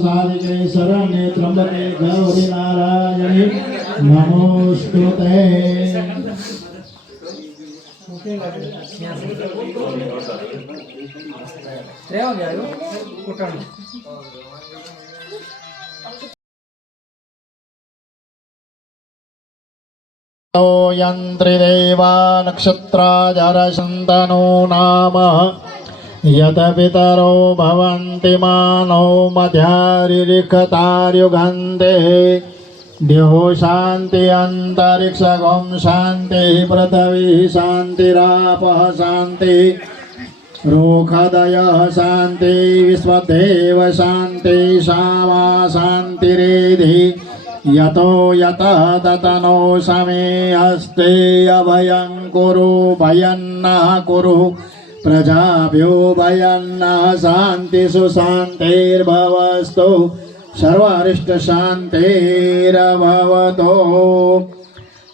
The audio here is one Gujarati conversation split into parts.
साधिके शरण्ये त्र्यंबके गौरी नारायणे नमोस्तुते। यंत्रिदेवा नक्षत्राजरशन्तनो नाम यत पितरो भवन्ति मानौ मध्यारिरिखतार्युगन्ते द्योः शान्ति अन्तरिक्षगं शान्ति पृथिवी शान्तिरापः शान्ति रोखदयः शान्ति विश्वदेव शान्ति शामा शान्तिरेधि यतो यतः ततनो समे अस्ते अभयं कुरु भयं न कुरु प्रजाभ्यो भयं न शान्तिषु शान्तिर्भवस्तु सर्वारिष्टशान्तिर्भवतु।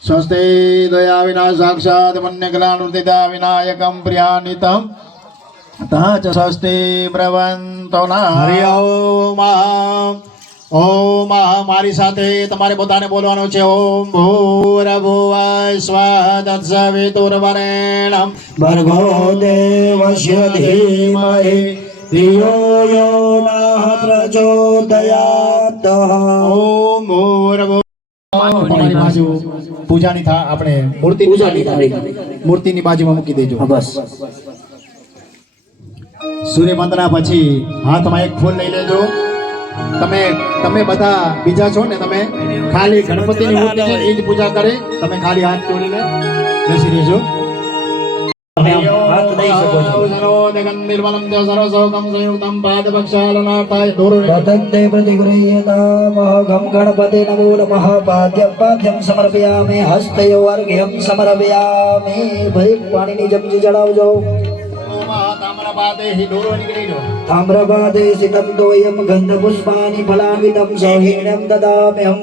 स्वस्ति दया विना साक्षात् पुण्यकलानुदिता विनायकं प्रियान्वितं तथा च स्वस्ति ब्रवन्तो न। हरि ओम। ओम हमारी साथे तमारे पोताने बोलवानो छे। ओम भूर्भुवः स्वः तत्सवितुर्वरेण्यं भर्गो देवस्य धीमहि धियो यो नः प्रचोदयात्। ओम भूर्भुवः। તમારી બાજુ પૂજાની થા આપણે મૂર્તિ પૂજાની થાળી મૂર્તિની બાજુમાં મૂકી દેજો બસ। સૂર્ય વંદના પછી હાથમાં એક ફૂલ લઈ લેજો। તમે તમે બધા બીજા છો ને તમે ખાલી ગણપતિની મૂર્તિ છે એ જ પૂજા કરે। તમે ખાલી હાથ જોડીને બેસી રહેજો। હાથ દઈ શકો છો। સરોદગં નિર્મલં ચ સરસોકં સંયુક્તં પાદપક્ષાલનાથાય દૂરદત્તે પ્રતિગૃહ્યતામ ગમ ગણપતે નમો નમઃ। પાદ્યં પાદ્યં સમર્પયામિ હસ્તયો અર્ઘ્યં સમર્પયામિ। ભરી પાણીની જપજી ચડાવજો। ताम्रपादे सिकन्दोऽयं गन्धपुष्पाणि फलान्वितं सौहीण्यं ददाम्यहं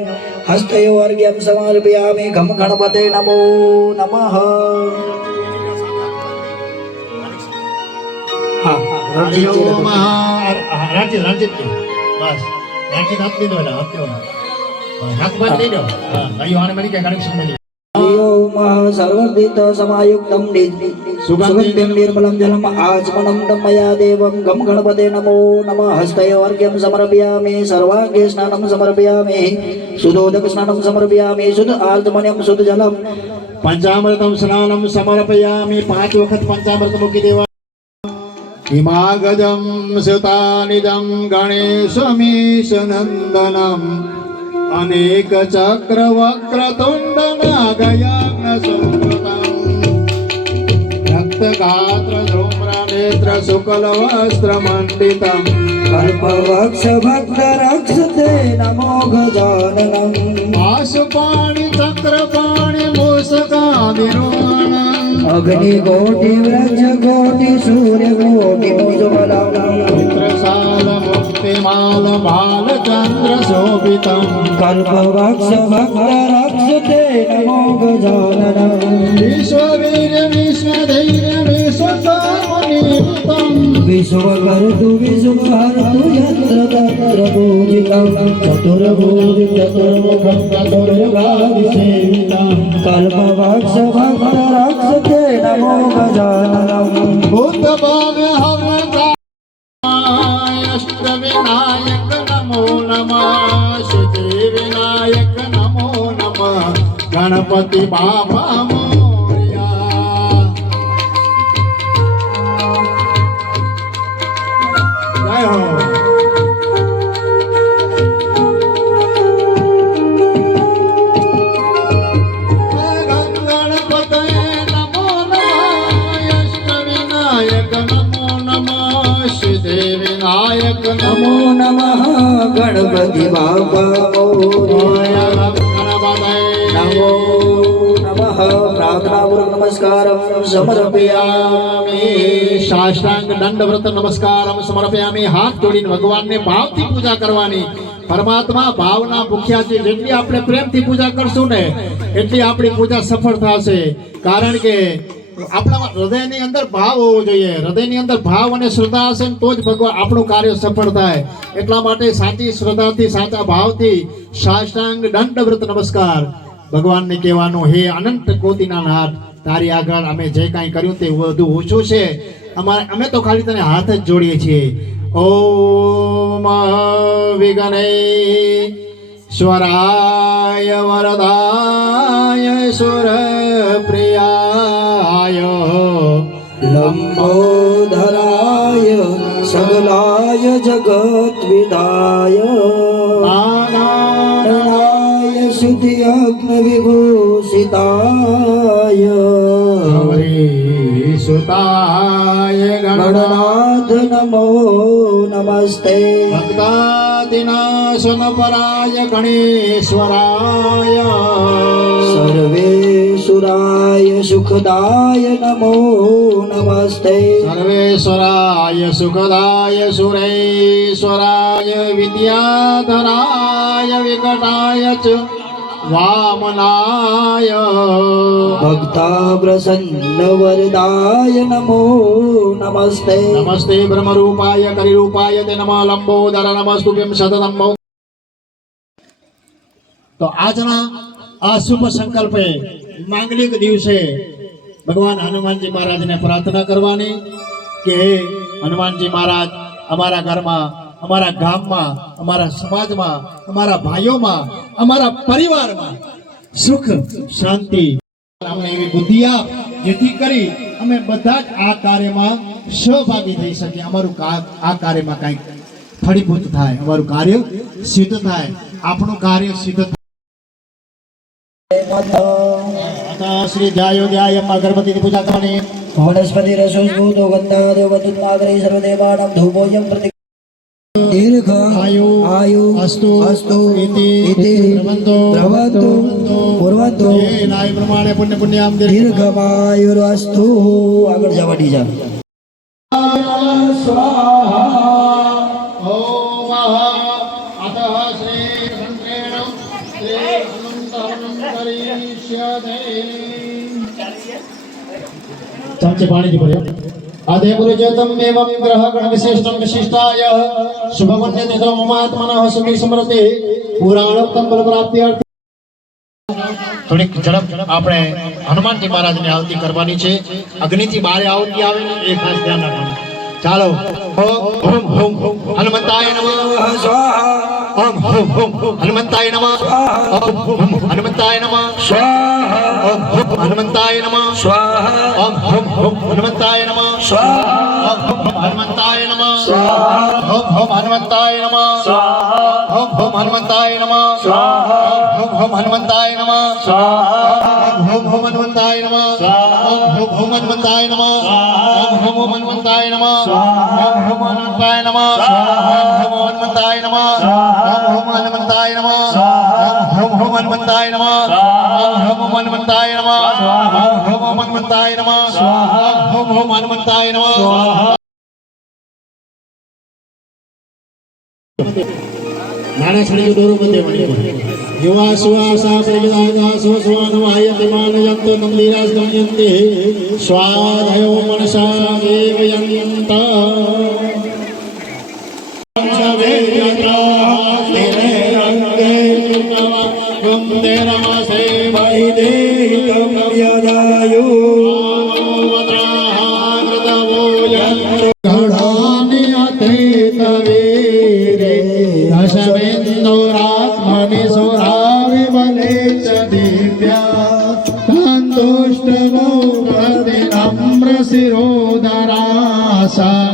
हस्तयो अर्घ्यं समर्पयामि। घं गणपते नमो नमः। सर्वर्धित समायुक्तं सुगन्धिं निर्मलं जलम् आचमनं मया देवं। गं गणपते नमो नमः। हस्तयो अर्घ्यं समर्पयामि। सर्वाङ्गे स्नानं समर्पयामि। शुद्धोदक स्नानं समर्पयामि। शुद्ध आर्द्रमण्यं शुद्ध जलम् पंचामृतं स्नानं समर्पयामि। 5 वखत पंचामृत मूकी देवा। हिमागजं सुतानिजं गणेशमीशनन्दनम् अनेक चक्र वक्र तुंड नागयज्ञसंवृतं रक्तगात्र धूम्र नेत्र शुक्ल वस्त्र मंडितं कल्पवक्ष भक्त रक्षते नमो गजाननम्। पाशुपाणि चक्रपाणि मूषकादिरोहणम् अग्निकोटि वज्रकोटि सूर्यकोटि मुज्ज्वलं चित्रशाल मुक्तिमाल बालचन्द्र शोभितं कल्पवक्ष भक्त रक्षते नमो गजाननम्। विश्ववीर्य विश्वधैर्य विश्वकर्मनिमित्तं विश्वकर्तु विश्वहर्तु यत्र तत्र पूजितं चतुर्भुजं चतुर्मुखं चतुर्भागसेवितं कल्पवक्ष भक्त रक्षते नमो गजाननम्। भूतभाव्य अष्टविनायक नमो नमः। सिद्धिविनायक नमो नमः। गणपति बाबा मोरया। जय हो। गणपतये नमो नमः। अष्टविनायक नमो नमः। सिद्धिविनायक नमो नमः। गणपति बाबा मोरया। नमो नमः। प्रार्थनापूर्वक नमस्कारं समर्पयामि। साष्टांग दंडव्रत नमस्कारं समर्पयामि। हाथ जोड़ीने भगवानने भावथी पूजा करवानी। परमात्मा भावना भूख्या छे। जेटली આપણે પ્રેમથી પૂજા કરશું ને એટલી આપણી પૂજા સફળ થશે। કારણ કે આપણા હૃદયની અંદર ભાવ હોવો જોઈએ. હૃદયની અંદર ભાવ અને શ્રદ્ધા હશે ને તો જ ભગવાન આપણું કાર્ય સફળ થાય. એટલા માટે સાચી શ્રદ્ધાથી સાચા ભાવથી સાષ્ટાંગ દંડવૃત નમસ્કાર ભગવાનને કહેવાનું, હે અનંત કોટીના નાથ, તારી આગળ અમે જે કાંઈ કર્યું તે વધુ ઓછું છે. અમે તો ખાલી તને હાથ જ જોડીએ છીએ. ઓમ વિઘ્નેશ્વરાય વરદાય સુરપ્રિયાય લંબોદરાય સગલાય જગત્વિદાય નારાયણાય શુદ્ધિ અગ્નિ વિભૂષિતાય સુતાય ગણનાથ નમો નમસ્તે ભક્તાદિનાશનપરાય ગણેશ્વરાય સર્વેશ્વરાય સુખદાય નમો નમસ્તે સર્વેશ્વરાય સુખદાય સુરેશ્વરાય વિદ્યાધરાય વિકટાય ચ વામનાય ભક્તા પ્રસન્ન વરદાય નમો નમસ્તે નમસ્તે બ્રહ્મરૂપાય કરીરૂપાય તે નમઃ લંબોદર નમસ્તુભ્યં સતતં. તો આજના આ શુભ સંકલ્પે માંગલિક દિવસે ભગવાન હનુમાનજી મહારાજને પ્રાર્થના કરવાની કે હે હનુમાનજી મહારાજ, અમારા ઘરમાં, અમારા ગામમાં, અમારા સમાજમાં, અમારા ભાઈઓમાં, અમારા પરિવારમાં સુખ શાંતિ અમને એવી બુદ્ધિ આપ, જેથી કરી અમે બધા જ આ કાર્યમાં સહભાગી થઈ શકીએ. અમારું આ કાર્યમાં કંઈક ફળીભૂત થાય, અમારું કાર્ય સિદ્ધ થાય, આપણું કાર્ય સિદ્ધ થાય. શ્રી જાયોગ્યાયમાં ગણપતિની પૂજા કરવાની. વનસ્પતિ રસોસ્ફૂતો ગંધા દેવદૂતમાગરે સર્વદેવાનાં ધૂપોયં પ્રતિ દીર્ઘ આયુ અસ્તુ ઇતિ પ્રવંતો પૂર્વંતો નાય પ્રમાણે પુણ્ય પુણ્યામ દીર્ઘમાયુરસ્તુ. આગળ જવા દીજા. चमचे पानी की भरे आदे पुरुषोत्तम एवं ग्रह गण विशिष्टम विशिष्टाय शुभमन्य तिथो ममात्मनः सुखी समृद्धि पुराणोक्तम बल प्राप्त्यर्थे. થોડીક ઝડપ આપણે હનુમાનજી મહારાજની આરતી કરવાની છે. અગ્નિથી બારે આરતી આવે ને એ ખાસ ધ્યાન રાખવાનું. ચાલો. ઓમ ઓમ હનુમંતાય નમઃ સ્વાહા. ઓમ ઓમ હનુમંતાય નમઃ સ્વાહા. ઓમ હનુમંતાય નમઃ સ્વાહા. ઓમ હનુમંતાય નમઃ સ્વાહા. ઓમ હનુમંતાય નમઃ સ્વાહા. ઓમ હનુમંતાય નમઃ સ્વાહા. ઓમ હનુમંતાય નમઃ સ્વાહા. ઓમ હનુમંતાય નમઃ સ્વાહા. ઓમ હનુમંતાય નમઃ સ્વાહા. ઓમ હનુમંતાય નમઃ સ્વાહા. ઓમ હનુમંતાય નમઃ સ્વાહા. ઓમ હનુમંતાય નમઃ સ્વાહા. ઓમ હનુમંતાય નમઃ સ્વાહા. ઓમ હનુમંતાય નમઃ સ્વાહા. ઓમ હનુમંતાય નમઃ સ્વાહા. ઓમ હનુમંતાય નમઃ સ્વાહા. ઓમ હનુમંતાય નમઃ સ્વાહા. ઓમ હનુમંતાય નમઃ સ્વાહા. ઓમ હનુમંતાય નમઃ સ્વાહા. નાના છડી દોરો બધે મળી યુવા સુવાસા પ્રજદાદા સોસવાનવાયતે માનયંતો નંદિરાસ ગમ્યંતે સ્વાધયો મનસા દેવયંતા પંચવેદ્યત્રા તેરે રંગે વંદે રમસે વૈદેહિકમ યદાયુ દશમેન્દોરાત્મનિ સુરાવિમલે ચ દિવ્યા તાંતુષ્ટમો પ્રતિનમ્ર શિરોદરાસા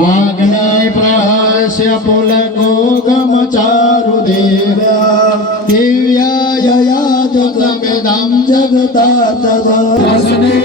વાગ્નય પ્રહસ્ય પુલકો ગમચારુ દેવ્યા દિવ્યાય યાત સમેદં જગતા તદસ્ને